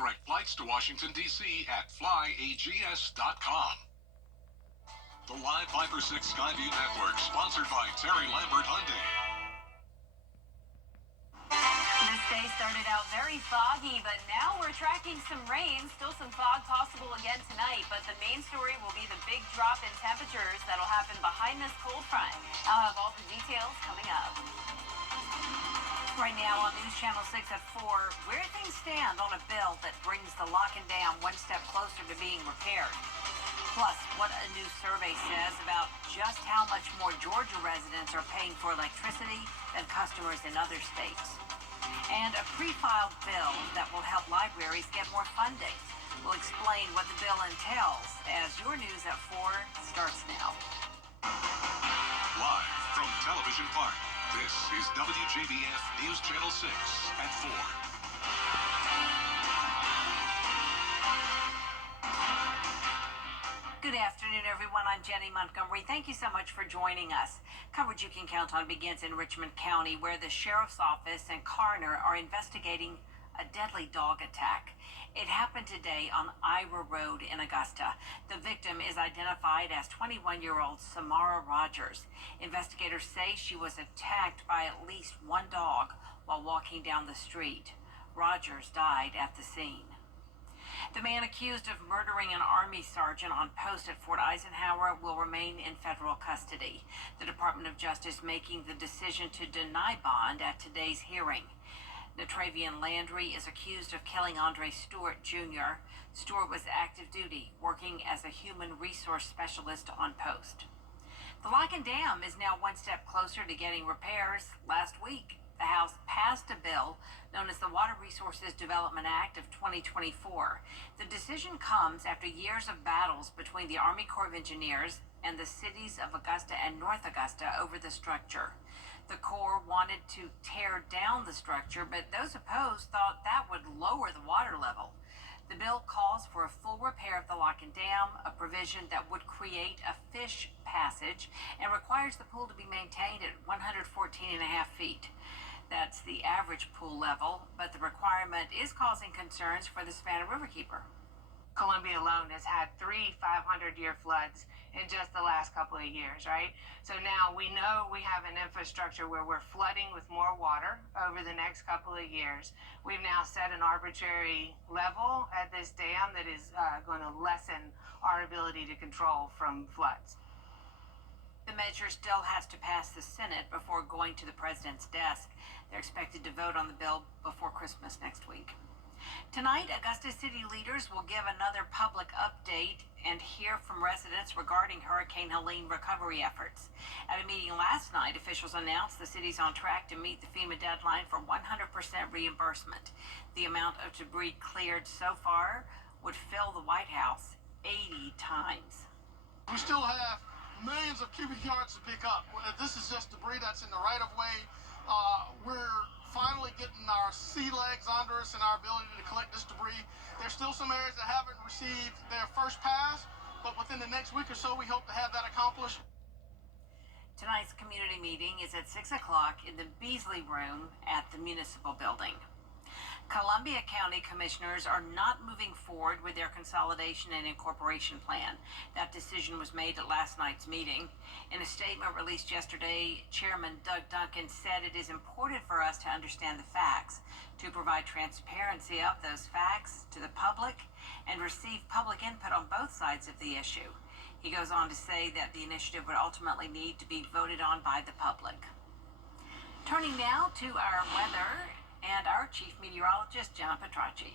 direct flights to Washington, D.C. at flyags.com. The Live 5/6 Skyview Network, sponsored by Terry Lambert Hyundai. This day started out very foggy, but now we're tracking some rain. Still some fog possible again tonight, but the main story will be the big drop in temperatures that'll happen behind this cold front. I'll have all the details coming up. Right now on News Channel 6 at 4, where things stand on a bill that brings the lock and dam one step closer to being repaired. Plus, what a new survey says about just how much more Georgia residents are paying for electricity than customers in other states. And a pre-filed bill that will help libraries get more funding. We'll explain what the bill entails as your News at 4 starts now. Live from Television Park, this is WJBF News Channel 6 at 4. Good afternoon, everyone. I'm Jenny Montgomery. Thank you so much for joining us. Coverage you can count on begins in Richmond County, where the sheriff's office and coroner are investigating a deadly dog attack. It happened today on Ira Road in Augusta. The victim is identified as 21-year-old Samara Rogers. Investigators say she was attacked by at least one dog while walking down the street. Rogers died at the scene. The man accused of murdering an Army sergeant on post at Fort Eisenhower will remain in federal custody. The Department of Justice making the decision to deny bond at today's hearing. Natravian Landry is accused of killing Andre Stewart Jr. Stewart was active duty, working as a human resource specialist on post. The lock and dam is now one step closer to getting repairs. Last week, the House passed a bill known as the Water Resources Development Act of 2024. The decision comes after years of battles between the Army Corps of Engineers and the cities of Augusta and North Augusta over the structure. The Corps wanted to tear down the structure, but those opposed thought that would lower the water level. The bill calls for a full repair of the lock and dam, a provision that would create a fish passage and requires the pool to be maintained at 114.5 feet. That's the average pool level, but the requirement is causing concerns for the Savannah Riverkeeper. Columbia alone has had 3 500-year floods in just the last couple of years, right? So now we know we have an infrastructure where we're flooding with more water over the next couple of years. We've now set an arbitrary level at this dam that is going to lessen our ability to control from floods. The measure still has to pass the Senate before going to the president's desk. They're expected to vote on the bill before Christmas next week. Tonight, Augusta city leaders will give another public update and hear from residents regarding Hurricane Helene recovery efforts. At a meeting last night, officials announced the city's on track to meet the FEMA deadline for 100% reimbursement. The amount of debris cleared so far would fill the White House 80 times. We still have millions of cubic yards to pick up. This is just debris that's in the right-of-way. We're finally getting our sea legs under us and our ability to collect this debris. There's still some areas that haven't received their first pass, but within the next week or so, we hope to have that accomplished. Tonight's community meeting is at 6 o'clock in the Beasley Room at the Municipal Building. Columbia County Commissioners are not moving forward with their consolidation and incorporation plan. That decision was made at last night's meeting. In a statement released yesterday, Chairman Doug Duncan said it is important for us to understand the facts, to provide transparency of those facts to the public, and receive public input on both sides of the issue. He goes on to say that the initiative would ultimately need to be voted on by the public. Turning now to our weather and our chief meteorologist, John Petracci.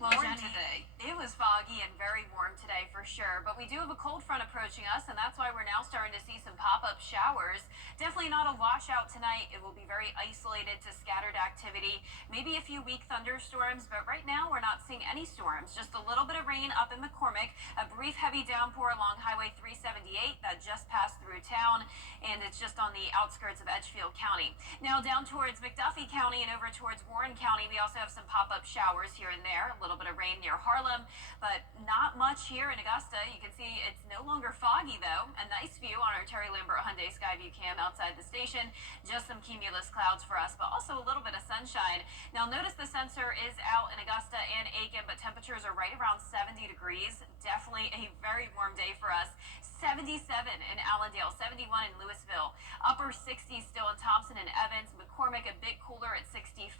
Well, Warm Jenny, today. it was foggy and very warm today for sure, but we do have a cold front approaching us, and that's why we're now starting to see some pop-up showers. Definitely not a washout tonight. It will be very isolated to scattered activity, maybe a few weak thunderstorms, but right now we're not seeing any storms. Just a little bit of rain up in McCormick, a brief heavy downpour along Highway 378 that just passed through town, and it's just on the outskirts of Edgefield County. Now down towards McDuffie County and over towards Warren County, we also have some pop-up showers here and there. A little bit of rain near Harlem, but not much here in Augusta. You can see it's no longer foggy though. A nice view on our Terry Lambert Hyundai Skyview cam outside the station. Just some cumulus clouds for us, but also a little bit of sunshine. Now notice the sensor is out in Augusta and in Aiken, but temperatures are right around 70 degrees. Definitely a very warm day for us. 77 in Allendale, 71 in Louisville, upper 60s still in Thompson and Evans. McCormick a bit cooler at 65,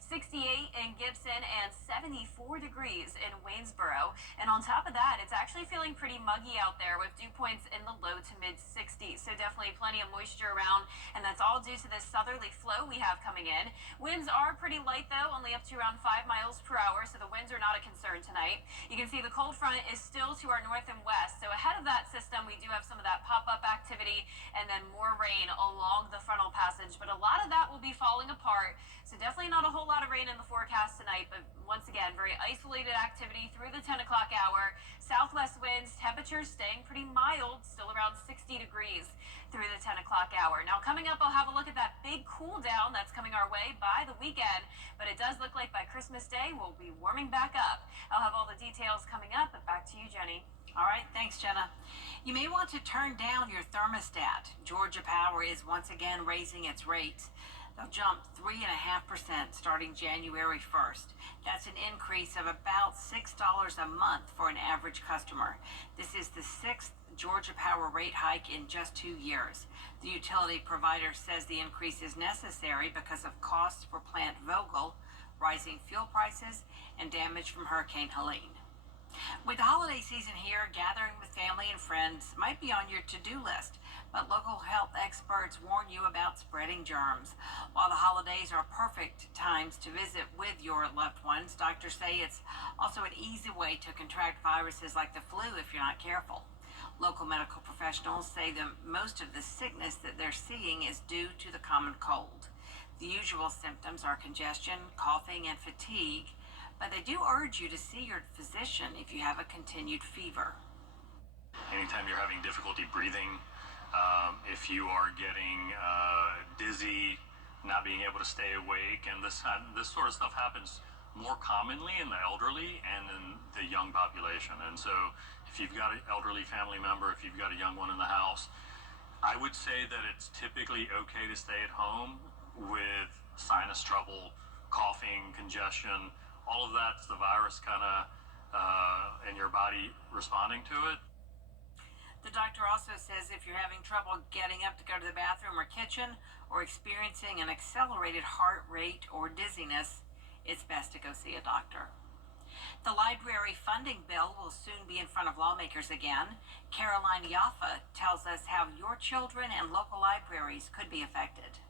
68 in Gibson, and 74 degrees in Waynesboro. And on top of that, it's actually feeling pretty muggy out there with dew points in the low to mid 60s. So definitely plenty of moisture around, and that's all due to this southerly flow we have coming in. Winds are pretty light though, only up to around 5 miles per hour, so the winds are not a concern tonight. You can see the cold front is still to our north and west, so ahead of that system we do have some of that pop-up activity and then more rain along the frontal passage, but a lot of that will be falling apart, so definitely not a whole lot of rain in the forecast tonight, but once again very isolated activity through the 10 o'clock hour. Southwest winds, temperatures staying pretty mild, still around 60 degrees through the 10 o'clock hour. Now coming up, I'll have a look at that big cool down that's coming our way by the weekend, but it does look like by Christmas Day we'll be warming back up. I'll have all the details coming up, but back to you, Jenny. All right, thanks, Jenna. You may want to turn down your thermostat. Georgia Power is once again raising its rates. They'll jump 3.5% starting January 1st. That's an increase of about $6 a month for an average customer. This is the sixth Georgia Power rate hike in just 2 years. The utility provider says the increase is necessary because of costs for Plant Vogtle, rising fuel prices, and damage from Hurricane Helene. With the holiday season here, gathering with family and friends might be on your to-do list, but local health experts warn you about spreading germs. While the holidays are perfect times to visit with your loved ones, doctors say it's also an easy way to contract viruses like the flu if you're not careful. Local medical professionals say that most of the sickness that they're seeing is due to the common cold. The usual symptoms are congestion, coughing, and fatigue, but they do urge you to see your physician if you have a continued fever. Anytime you're having difficulty breathing, if you are getting dizzy, not being able to stay awake, and this sort of stuff happens more commonly in the elderly and in the young population. And so if you've got an elderly family member, if you've got a young one in the house, I would say that it's typically okay to stay at home with sinus trouble, coughing, congestion. All of that's the virus kind of in your body responding to it. The doctor also says if you're having trouble getting up to go to the bathroom or kitchen, or experiencing an accelerated heart rate or dizziness, it's best to go see a doctor. The library funding bill will soon be in front of lawmakers again. Caroline Yaffa tells us how your children and local libraries could be affected.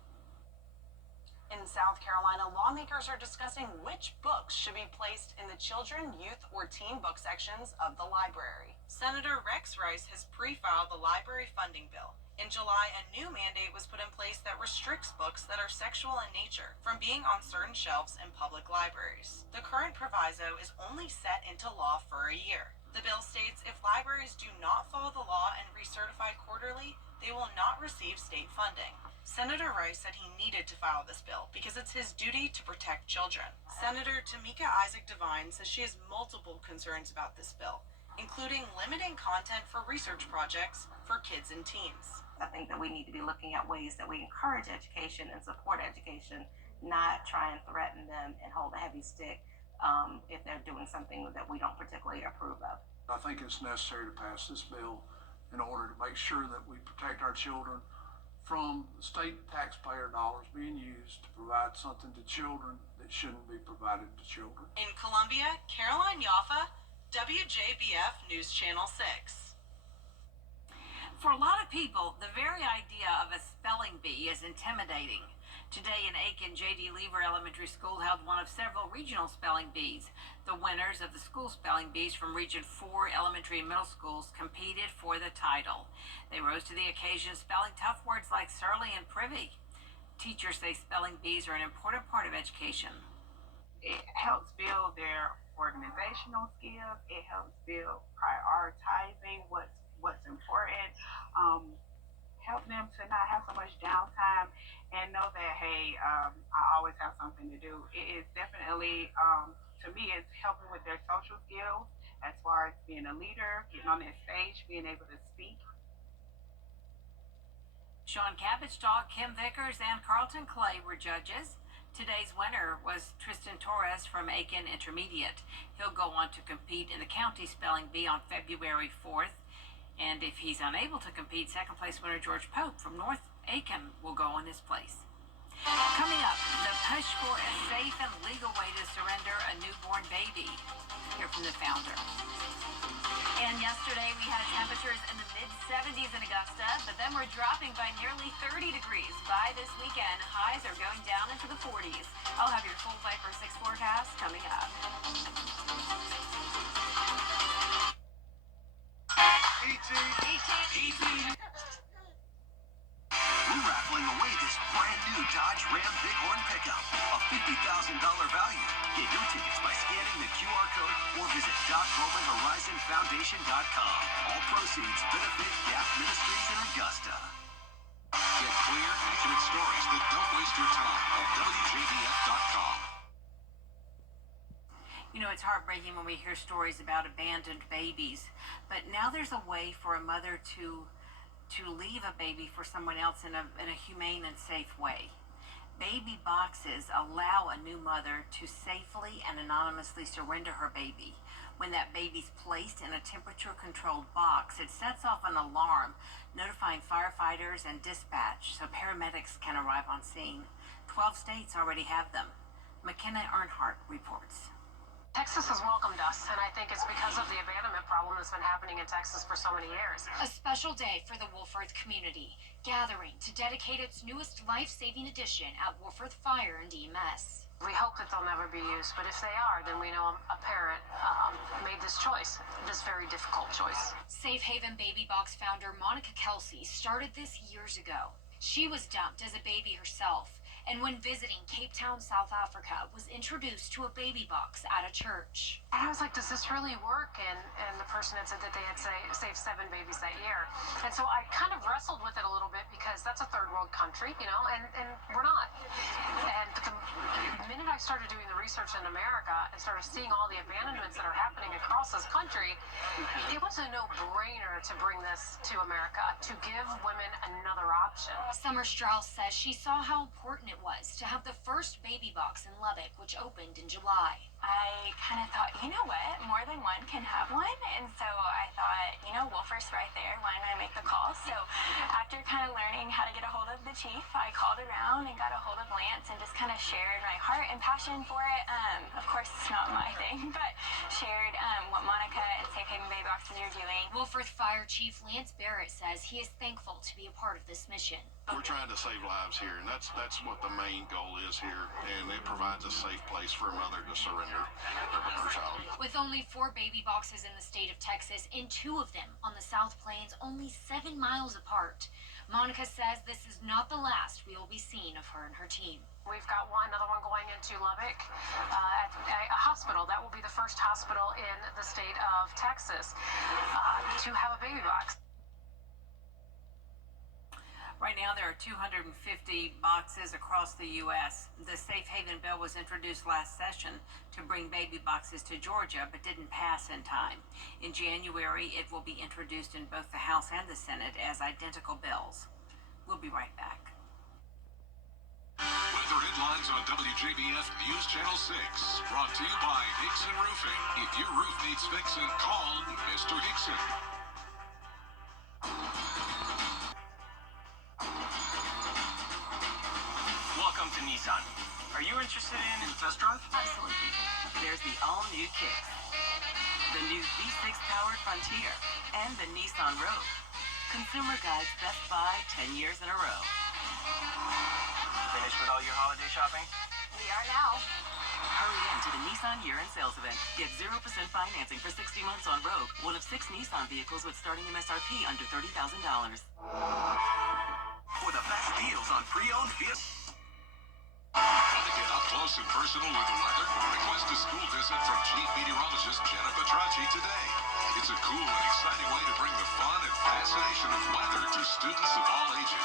In South Carolina, lawmakers are discussing which books should be placed in the children, youth, or teen book sections of the library. Senator Rex Rice has pre-filed the library funding bill. In July, a new mandate was put in place that restricts books that are sexual in nature from being on certain shelves in public libraries. The current proviso is only set into law for a year. The bill states if libraries do not follow the law and recertify quarterly, they will not receive state funding. Senator Rice said he needed to file this bill because it's his duty to protect children. Senator Tamika Isaac Devine says she has multiple concerns about this bill, including limiting content for research projects for kids and teens. I think that we need to be looking at ways that we encourage education and support education, not try and threaten them and hold a heavy stick if they're doing something that we don't particularly approve of. I think it's necessary to pass this bill in order to make sure that we protect our children from state taxpayer dollars being used to provide something to children that shouldn't be provided to children. In Columbia, Caroline Yaffa, WJBF News Channel 6. For a lot of people, the very idea of a spelling bee is intimidating. Today in Aiken, J.D. Lever Elementary School held one of several regional spelling bees. The winners of the school spelling bees from Region 4 elementary and middle schools competed for the title. They rose to the occasion spelling tough words like surly and privy. Teachers say spelling bees are an important part of education. It helps build their organizational skills. It helps build prioritizing what's important. Help them to not have so much downtime and know that, hey, I always have something to do. It is definitely, to me, it's helping with their social skills as far as being a leader, getting on that stage, being able to speak. Sean Cabbage Dog, Kim Vickers, and Carlton Clay were judges. Today's winner was Tristan Torres from Aiken Intermediate. He'll go on to compete in the county spelling bee on February 4th. And if he's unable to compete, second place winner George Pope from North Aiken will go in his place. Coming up, the push for a safe and legal way to surrender a newborn baby. Hear from the founder. And yesterday we had temperatures in the mid-70s in Augusta, but then we're dropping by nearly 30 degrees. By this weekend, highs are going down into the 40s. I'll have your full Viper 6 forecast coming up. We're raffling away this brand new Dodge Ram Bighorn pickup, a $50,000 value. Get your tickets by scanning the QR code or visit DocBowmanHorizonFoundation.com. All proceeds benefit Gap Ministries in Augusta. Get clear, accurate stories that don't waste your time at WJBF.com. You know, it's heartbreaking when we hear stories about abandoned babies, but now there's a way for a mother to leave a baby for someone else in a humane and safe way. Baby boxes allow a new mother to safely and anonymously surrender her baby. When that baby's placed in a temperature-controlled box, it sets off an alarm notifying firefighters and dispatch so paramedics can arrive on scene. 12 states already have them. McKenna Earnhardt reports. Texas has welcomed us, and I think it's because of the abandonment problem that's been happening in Texas for so many years. A special day for the Wolfforth community, gathering to dedicate its newest life-saving addition at Wolfforth Fire and EMS. We hope that they'll never be used, but if they are, then we know a parent made this choice, this very difficult choice. Safe Haven Baby Box founder Monica Kelsey started this years ago. She was dumped as a baby herself, and when visiting Cape Town, South Africa, was introduced to a baby box at a church. And I was like, does this really work? And the person had said that they had saved 7 babies that year. And so I kind of wrestled with it a little bit because that's a third world country, you know, and we're not. But the minute I started doing the research in America and started seeing all the abandonments that are happening across this country, it was a no-brainer to bring this to America, to give women another option. Summer Strauss says she saw how important it was to have the first baby box in Lubbock, which opened in July. I kind of thought, you know what, more than one can have one, and so I thought, you know, Wolfer's right there, why don't I make the call? So after kind of learning how to get a hold of the chief, I called around and got a hold of Lance and just kind of shared my heart and passion for it. Of course, it's not my thing, but shared what Monica and Safe Haven Baby Boxes are doing. Wolfforth Fire Chief Lance Barrett says he is thankful to be a part of this mission. We're trying to save lives here, and that's what the main goal is here, and it provides a safe place for a mother to surrender her child. With only 4 baby boxes in the state of Texas and 2 of them on the South Plains only 7 miles apart, Monica says this is not the last we will be seeing of her and her team. We've got another one going into Lubbock at a hospital. That will be the first hospital in the state of Texas to have a baby box. Right now, there are 250 boxes across the U.S. The Safe Haven bill was introduced last session to bring baby boxes to Georgia, but didn't pass in time. In January, it will be introduced in both the House and the Senate as identical bills. We'll be right back. Weather headlines on WJBF News Channel 6. Brought to you by Hickson Roofing. If your roof needs fixing, call Mr. Hickson. Welcome to Nissan. Are you interested in a test drive? Absolutely. There's the all-new Kicks, the new V6-powered Frontier, and the Nissan Rogue. Consumer Guide's Best Buy 10 years in a row. Finished with all your holiday shopping? We are now. Hurry in to the Nissan year-end sales event. Get 0% financing for 60 months on Rogue, one of 6 Nissan vehicles with starting MSRP under $30,000. For the best deals on pre-owned vehicles. Want to get up close and personal with the weather? Request a school visit from Chief Meteorologist Jenna Petracci today. It's a cool and exciting way to bring the fun and fascination of weather to students of all ages.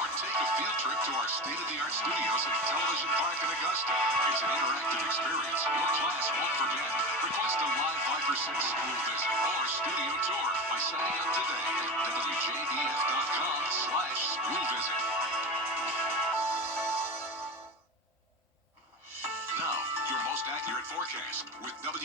Or take a field trip to our state-of-the-art studios at Television Park in Augusta. It's an interactive experience your class won't forget. Request a live Viper 6 school visit or studio tour by signing up today at WJBF.com/school visit.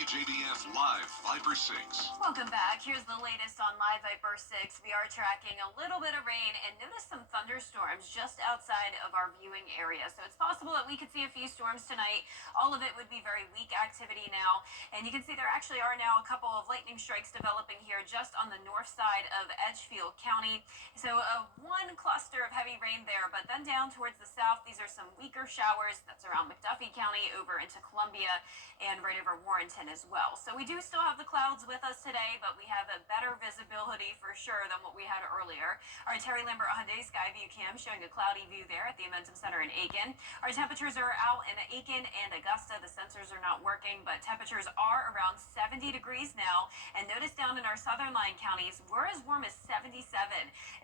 WJBF Live Viper 6. Welcome back. Here's the latest on Live Viper 6. We are tracking a little bit of rain and notice some thunderstorms just outside of our viewing area. So it's possible that we could see a few storms tonight. All of it would be very weak activity now. And you can see there actually are now a couple of lightning strikes developing here just on the north side of Edgefield County. So one cluster of heavy rain there, but then down towards the south, these are some weaker showers. That's around McDuffie County over into Columbia and right over Warrenton as well. So we do still have the clouds with us today, but we have a better visibility for sure than what we had earlier. Our Terry Lambert Hyundai Sky View Cam showing a cloudy view there at the Amentum Center in Aiken. Our temperatures are out in Aiken and Augusta. The sensors are not working, but temperatures are around 70 degrees now. And notice down in our southern line counties, we're as warm as 77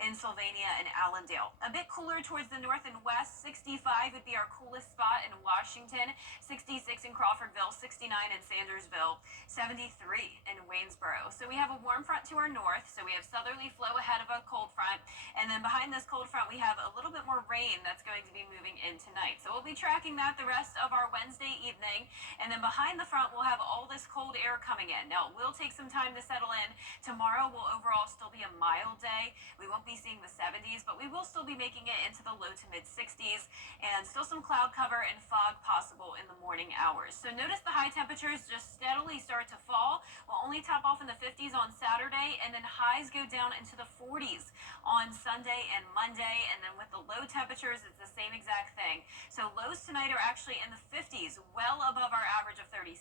in Sylvania and Allendale. A bit cooler towards the north and west. 65 would be our coolest spot in Washington. 66 in Crawfordville, 69 in Sandersville, 73 in Waynesboro. So we have a warm front to our north. So we have southerly flow ahead of a cold front. And then behind this cold front, we have a little bit more rain that's going to be moving in tonight. So we'll be tracking that the rest of our Wednesday evening. And then behind the front, we'll have all this cold air coming in. Now, it will take some time to settle in. Tomorrow will overall still be a mild day. We won't be seeing the 70s, but we will still be making it into the low to mid 60s and still some cloud cover and fog possible in the morning hours. So notice the high temperatures just steadily start to fall. We'll only top off in the 50s on Saturday, and then highs go down into the 40s on Sunday and Monday. And then with the low temperatures, it's the same exact thing. So lows tonight are actually in the 50s, well above our average of 37.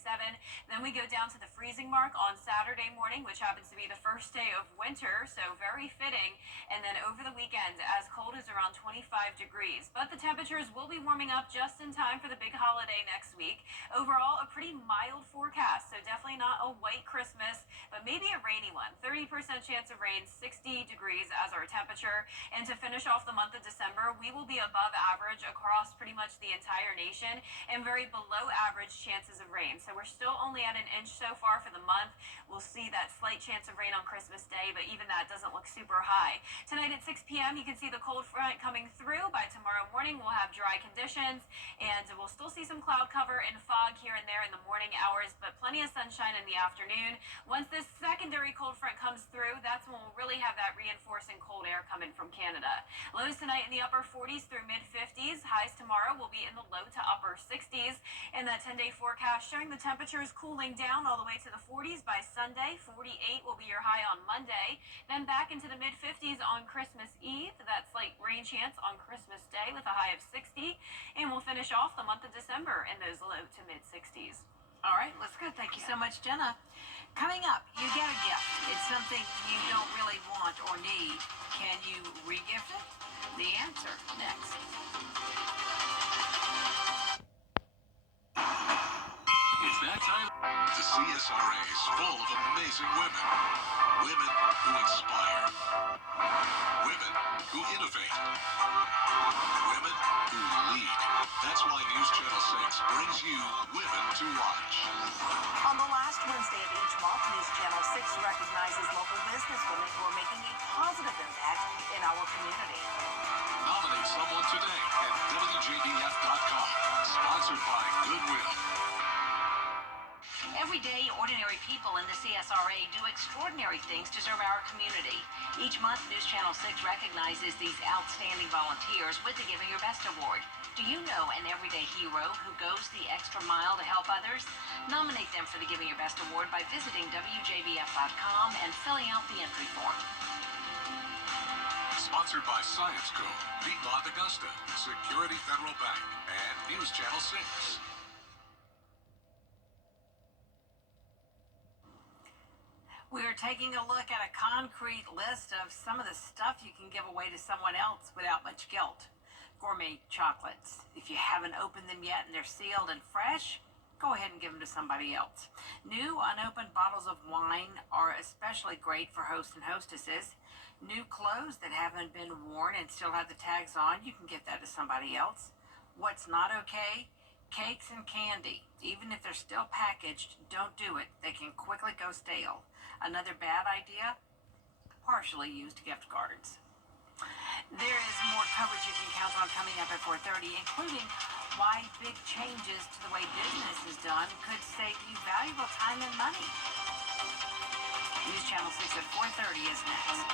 Then we go down to the freezing mark on Saturday morning, which happens to be the first day of winter, so very fitting. And then over the weekend, as cold as around 25 degrees. But the temperatures will be warming up just in time for the big holiday next week. Overall, a pretty mild forecast, so definitely not a white Christmas, but maybe a rainy one. 30% chance of rain, 60 degrees as our temperature. And to finish off the month of December, we will be above average across pretty much the entire nation and very below average chances of rain. So we're still only at an inch so far for the month. We'll see that slight chance of rain on Christmas Day, but even that doesn't look super high. Tonight at 6 p.m., you can see the cold front coming through. By tomorrow morning, we'll have dry conditions, and we'll still see some cloud cover and fog here and there in the morning hours, but plenty of sunshine in the afternoon. Once this secondary cold front comes through, that's when we'll really have that reinforcing cold air coming from Canada. Lows tonight in the upper 40s through mid 50s. Highs tomorrow will be in the low to upper 60s. And that 10-day forecast showing the temperatures cooling down all the way to the 40s by Sunday. 48 will be your high on Monday. Then back into the mid 50s on Christmas Eve. That slight rain chance on Christmas Day with a high of 60. And we'll finish off the month of December in those low to mid 60s. All right, let's go. Thank you so much, Jenna. Coming up, you get a gift. It's something you don't really want or need. Can you re-gift it? The answer next. It's that time. The CSRA is full of amazing women. Women who inspire. Women who innovate. Women who lead. That's why News Channel 6 brings you Women to Watch. On the last Wednesday of each month, News Channel 6 recognizes local businesswomen who are making a positive impact in our community. Nominate someone today at WJBF.com. Sponsored by Goodwill. Every day, ordinary people in the CSRA do extraordinary things to serve our community. Each month, News Channel 6 recognizes these outstanding volunteers with the Giving Your Best Award. Do you know an everyday hero who goes the extra mile to help others? Nominate them for the Giving Your Best Award by visiting WJBF.com and filling out the entry form. Sponsored by Science Co., Piedmont Augusta, Security Federal Bank, and News Channel 6. We are taking a look at a concrete list of some of the stuff you can give away to someone else without much guilt. Gourmet chocolates. If you haven't opened them yet and they're sealed and fresh, go ahead and give them to somebody else. New unopened bottles of wine are especially great for hosts and hostesses. New clothes that haven't been worn and still have the tags on, you can give that to somebody else. What's not okay? Cakes and candy. Even if they're still packaged, don't do it. They can quickly go stale. Another bad idea? Partially used gift cards. There is more coverage you can count on coming up at 4:30, including why big changes to the way business is done could save you valuable time and money. News Channel 6 at 4:30 is next.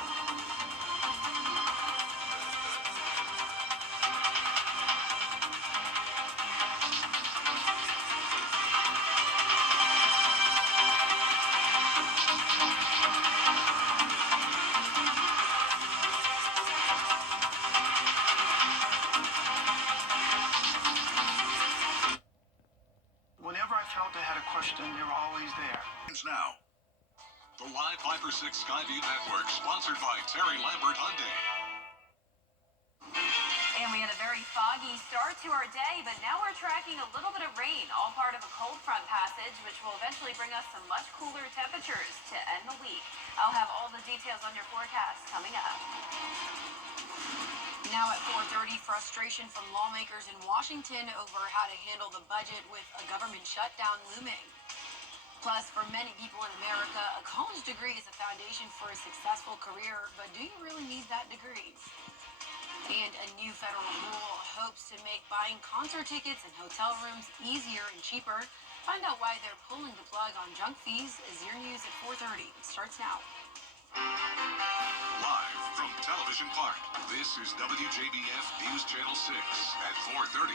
Whenever I felt I had a question, they were always there. Now, the Live Viper 6 Skyview Network, sponsored by Terry Lambert Hyundai. And we had a very foggy start to our day, but now we're tracking a little bit of rain, all part of a cold front passage, which will eventually bring us some much cooler temperatures to end the week. I'll have all the details on your forecast coming up. Now at 4:30, frustration from lawmakers in Washington over how to handle the budget with a government shutdown looming. Plus, for many people in America, a college degree is a foundation for a successful career, but do you really need that degree? And a new federal rule hopes to make buying concert tickets and hotel rooms easier and cheaper. Find out why they're pulling the plug on junk fees as your news at 4:30 starts now. Live from Television Park, this is WJBF News Channel 6 at 4:30.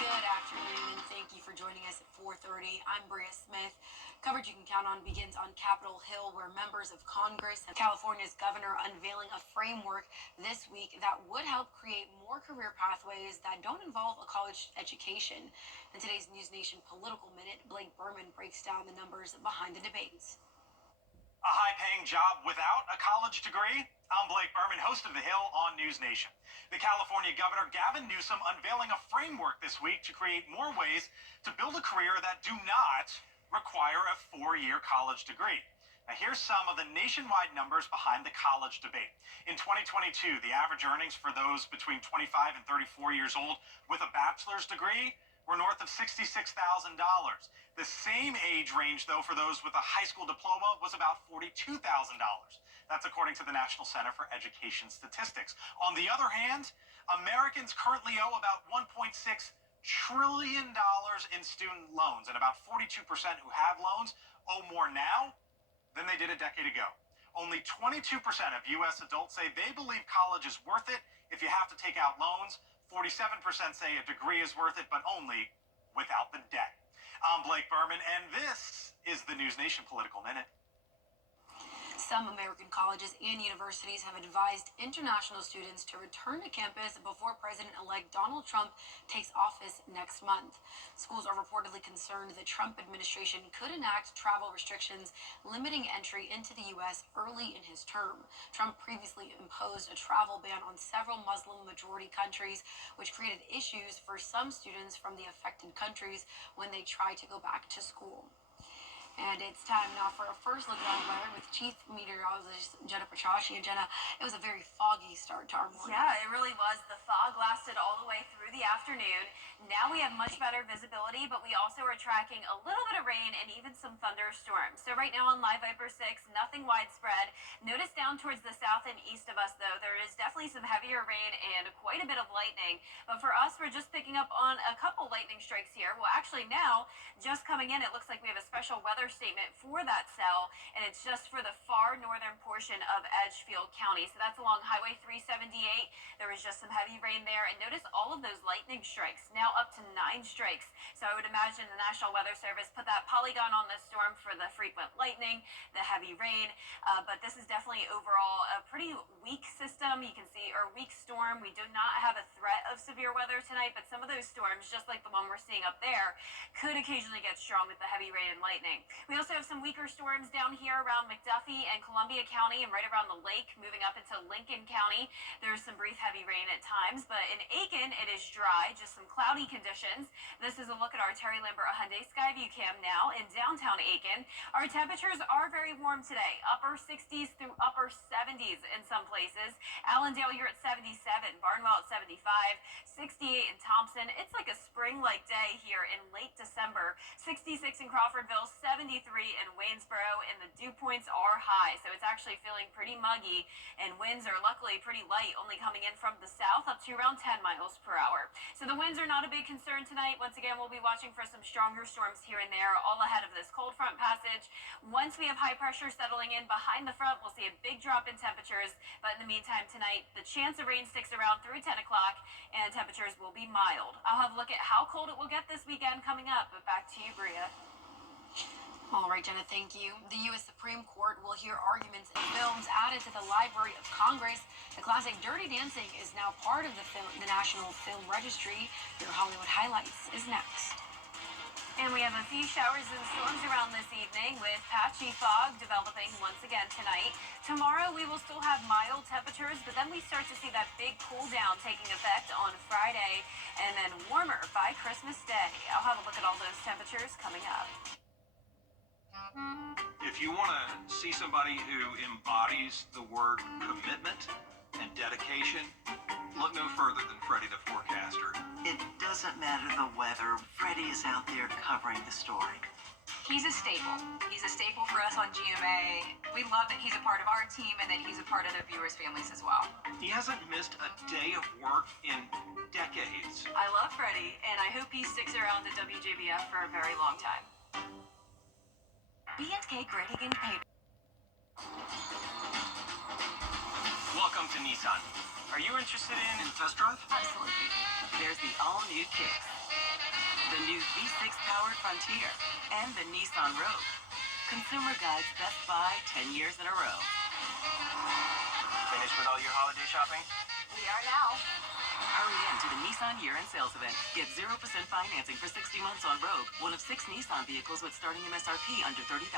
Good afternoon, and thank you for joining us at 4:30. I'm Bria Smith. Coverage you can count on begins on Capitol Hill, where members of Congress and California's governor unveiling a framework this week that would help create more career pathways that don't involve a college education. In today's News Nation Political Minute, Blake Berman breaks down the numbers behind the debates. A high-paying job without a college degree? I'm Blake Berman, host of The Hill on News Nation. The California Governor Gavin Newsom unveiling a framework this week to create more ways to build a career that do not require a 4-year college degree. Now, here's some of the nationwide numbers behind the college debate. In 2022, the average earnings for those between 25 and 34 years old with a bachelor's degree were north of $66,000. The same age range, though, for those with a high school diploma was about $42,000. That's according to the National Center for Education Statistics. On the other hand, Americans currently owe about $1.6 trillion in student loans, and about 42% who have loans owe more now than they did a decade ago. Only 22% of U.S. adults say they believe college is worth it if you have to take out loans. 47% say a degree is worth it, but only without the debt. I'm Blake Berman, and this is the News Nation Political Minute. Some American colleges and universities have advised international students to return to campus before President-elect Donald Trump takes office next month. Schools are reportedly concerned the Trump administration could enact travel restrictions limiting entry into the U.S. early in his term. Trump previously imposed a travel ban on several Muslim-majority countries, which created issues for some students from the affected countries when they tried to go back to school. And it's time now for our first look at our weather with Chief Meteorologist Jenna Petracci. And Jenna, it was a very foggy start to our morning. Yeah, it really was. The fog lasted all the way through the afternoon. Now we have much better visibility, but we also are tracking a little bit of rain and even some thunderstorms. So right now on Live Viper 6, nothing widespread. Notice down towards the south and east of us, though, there is definitely some heavier rain and quite a bit of lightning. But for us, we're just picking up on a couple lightning strikes here. Well, actually now, just coming in, it looks like we have a special weather statement for that cell, and it's just for the far northern portion of Edgefield County. So that's along Highway 378. There was just some heavy rain there, and notice all of those lightning strikes, now up to 9 strikes. So I would imagine the National Weather Service put that polygon on the storm for the frequent lightning, the heavy rain, but this is definitely overall a pretty weak system. You can see, or weak storm. We do not have a threat of severe weather tonight, but some of those storms, just like the one we're seeing up there, could occasionally get strong with the heavy rain and lightning. We also have some weaker storms down here around McDuffie and Columbia County and right around the lake, moving up into Lincoln County. There's some brief heavy rain at times, but in Aiken, it is dry, just some cloudy conditions. This is a look at our Terry Lambert Hyundai Skyview Cam now in downtown Aiken. Our temperatures are very warm today, upper 60s through upper 70s in some places. Allendale, you're at 77, Barnwell at 75, 68 in Thompson. It's like a spring-like day here in late December. 66 in Crawfordville, 73 in Waynesboro, and the dew points are high, so it's actually feeling pretty muggy, and winds are luckily pretty light, only coming in from the south up to around 10 miles per hour. So the winds are not a big concern tonight. Once again, we'll be watching for some stronger storms here and there, all ahead of this cold front passage. Once we have high pressure settling in behind the front, we'll see a big drop in temperatures, but in the meantime tonight, the chance of rain sticks around through 10 o'clock, and temperatures will be mild. I'll have a look at how cold it will get this weekend coming up, but back to you, Bria. All right, Jenna, thank you. The U.S. Supreme Court will hear arguments and films added to the Library of Congress. The classic Dirty Dancing is now part of the National Film Registry. Your Hollywood Highlights is next. And we have a few showers and storms around this evening with patchy fog developing once again tonight. Tomorrow we will still have mild temperatures, but then we start to see that big cool down taking effect on Friday and then warmer by Christmas Day. I'll have a look at all those temperatures coming up. If you want to see somebody who embodies the word commitment and dedication, look no further than Freddie the forecaster. It doesn't matter the weather. Freddie is out there covering the story. He's a staple. He's a staple for us on GMA. We love that he's a part of our team and that he's a part of their viewers' families as well. He hasn't missed a day of work in decades. I love Freddie, and I hope he sticks around at WJBF for a very long time. B&K Grading and Paper. Welcome to Nissan. Are you interested in test drive? Absolutely. There's the all-new Kicks, the new V6 powered Frontier, and the Nissan Rogue. Consumer Guide's Best Buy 10 years in a row. Finished with all your holiday shopping? We are now. Hurry in to the Nissan year-end sales event. Get 0% financing for 60 months on Rogue, one of 6 Nissan vehicles with starting MSRP under $30,000.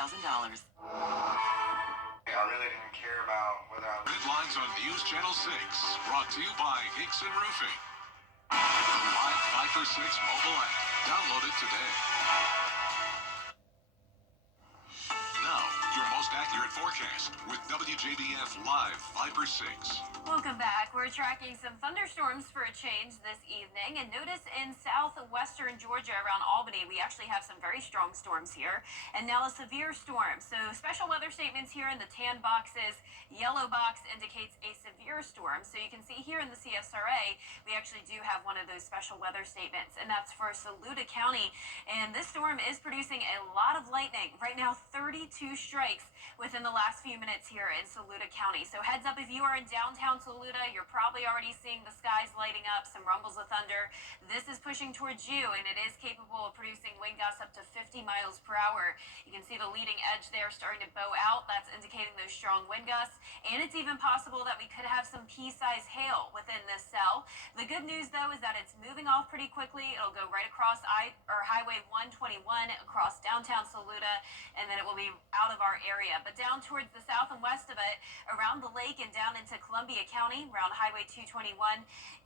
I really didn't care about whether I was... Headlines on News Channel 6, brought to you by Hickson Roofing. The live 5 for 6 mobile app. Download it today. Now, your most accurate forecast with WJBF Live 5 for 6. Welcome back. We're tracking some thunderstorms for a change this evening, and notice in southwestern Georgia around Albany, we actually have some very strong storms here, and now a severe storm. So special weather statements here in the tan boxes. Yellow box indicates a severe storm. So you can see here in the CSRA, we actually do have one of those special weather statements, and that's for Saluda County. And this storm is producing a lot of lightning. Right now, 32 strikes within the last few minutes here in Saluda County. So heads up, if you are in downtown Saluda, you're probably already seeing the skies lighting up, some rumbles of thunder. This is pushing towards you, and it is capable of producing wind gusts up to 50 miles per hour. You can see the leading edge there starting to bow out. That's indicating those strong wind gusts, and it's even possible that we could have some pea-sized hail within this cell. The good news, though, is that it's moving off pretty quickly. It'll go right across Highway 121 across downtown Saluda, and then it will be out of our area. But down towards the south and west of it, around the lake and down into Columbia County, around Highway 221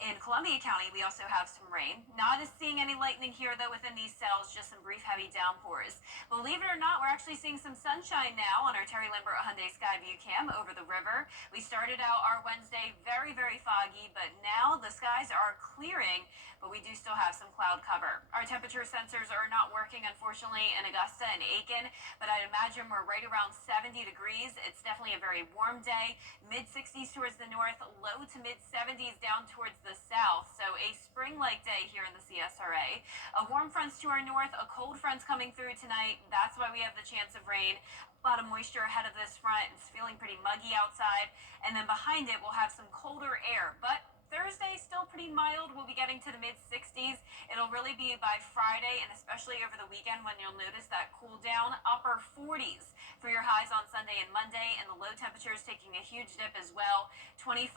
in Columbia County, we also have some rain. Not seeing any lightning here, though, within these cells, just some brief heavy downpours. Believe it or not, we're actually seeing some sunshine now on our Terry Lambert Hyundai Skyview cam over the river. We started out our Wednesday very, very foggy, but now the skies are clearing, but we do still have some cloud cover. Our temperature sensors are not working, unfortunately, in Augusta and Aiken, but I'd imagine we're right around 70 degrees. It's definitely a very warm day. Mid-60s towards the north, low to mid-70s down towards the south. So a spring-like day here in the CSRA. A warm front's to our north, a cold front's coming through tonight. That's why we have the chance of rain. A lot of moisture ahead of this front. It's feeling pretty muggy outside. And then behind it, we'll have some colder air. But Thursday, still pretty mild. We'll be getting to the mid-60s. It'll really be by Friday, and especially over the weekend when you'll notice that cool down. Upper 40s for your highs on Sunday and Monday, and the low temperatures taking a huge dip as well. 25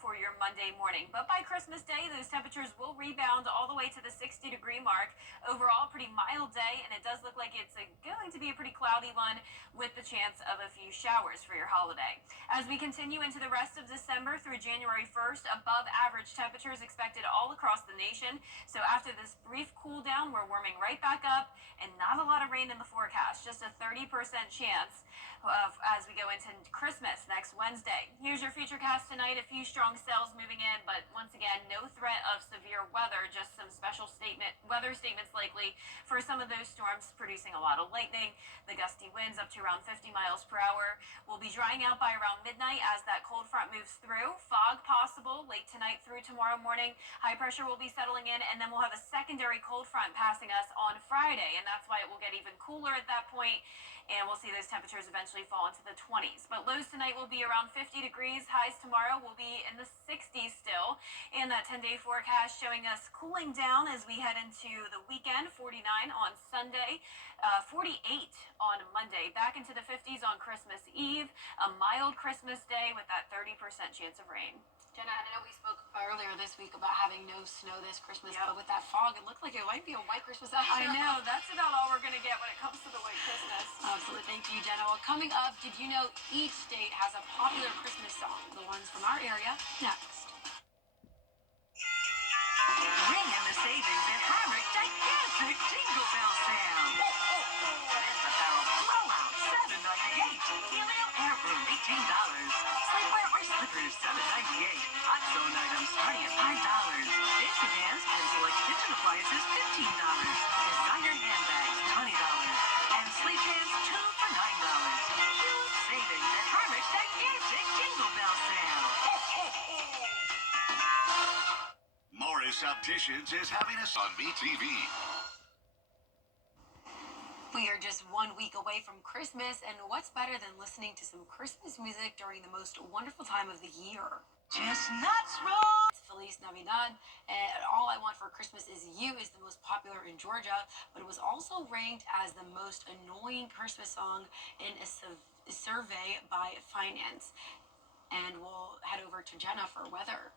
for your Monday morning. But by Christmas Day, those temperatures will rebound all the way to the 60-degree mark. Overall, pretty mild day, and it does look like it's going to be a pretty cloudy one with the chance of a few showers for your holiday. As we continue into the rest of December through January 1st, above average temperatures expected all across the nation. So after this brief cool down, we're warming right back up and not a lot of rain in the forecast, just a 30% chance as we go into Christmas next Wednesday. Here's your futurecast tonight. A few strong cells moving in, but once again, no threat of severe weather, just some special weather statements likely for some of those storms producing a lot of lightning. The gusty winds up to around 50 miles per hour will be drying out by around midnight as that cold front moves through. Fog possible late tonight through tomorrow morning. High pressure will be settling in, and then we'll have a secondary cold front passing us on Friday, and that's why it will get even cooler at that point, and we'll see those temperatures eventually fall into the 20s. But lows tonight will be around 50 degrees. Highs tomorrow will be in the 60s still. And that 10-day forecast showing us cooling down as we head into the weekend. 49 on Sunday, 48 on Monday. Back into the 50s on Christmas Eve. A mild Christmas day with that 30% chance of rain. Jenna, I know we spoke earlier this week about having no snow this Christmas, but with that fog, it looked like it might be a white Christmas after I know. That's about all we're going to get when it comes to the white Christmas. Absolutely. Thank you, Jenna. Well, coming up, did you know each state has a popular Christmas song? The ones from our area, next. Ring in the savings at Heinrich gigantic Jingle Bell sale. There's a barrel blowout, $7.98. Helium air broom, $18. Sleepwear or slippers, $7.98. Hot zone items starting at $5. Fancy pans, pencil extension appliances, $15. Designer handbags, $20. And sleep pans, 2 for $9. Huge savings at Heinrich gigantic Jingle Bell sale. Morris Opticians is having us on BTV. We are just 1 week away from Christmas, and what's better than listening to some Christmas music during the most wonderful time of the year? Chestnuts roll. It's Feliz Navidad, and All I Want for Christmas Is You is the most popular in Georgia, but it was also ranked as the most annoying Christmas song in a survey by Finance. And we'll head over to Jenna for weather.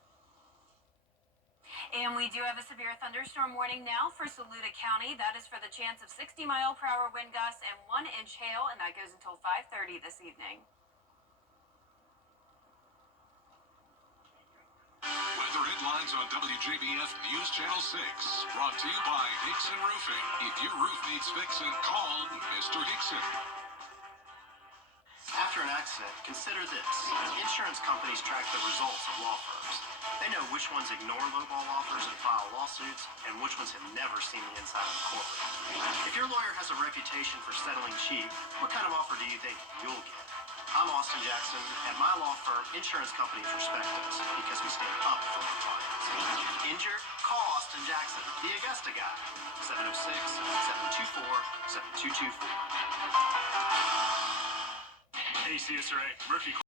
And we do have a severe thunderstorm warning now for Saluda County. That is for the chance of 60-mile-per-hour wind gusts and 1-inch hail, and that goes until 5:30 this evening. Weather headlines on WJBF News Channel 6. Brought to you by Hickson Roofing. If your roof needs fixing, call Mr. Hickson. After an accident, consider this. Insurance companies track the results of law firms. They know which ones ignore lowball offers and file lawsuits, and which ones have never seen the inside of a courtroom. If your lawyer has a reputation for settling cheap, what kind of offer do you think you'll get? I'm Austin Jackson. At my law firm, insurance companies respect us because we stand up for our clients. Injured? Call Austin Jackson, the Augusta guy. 706-724-7224. Hey, CSRA, rookie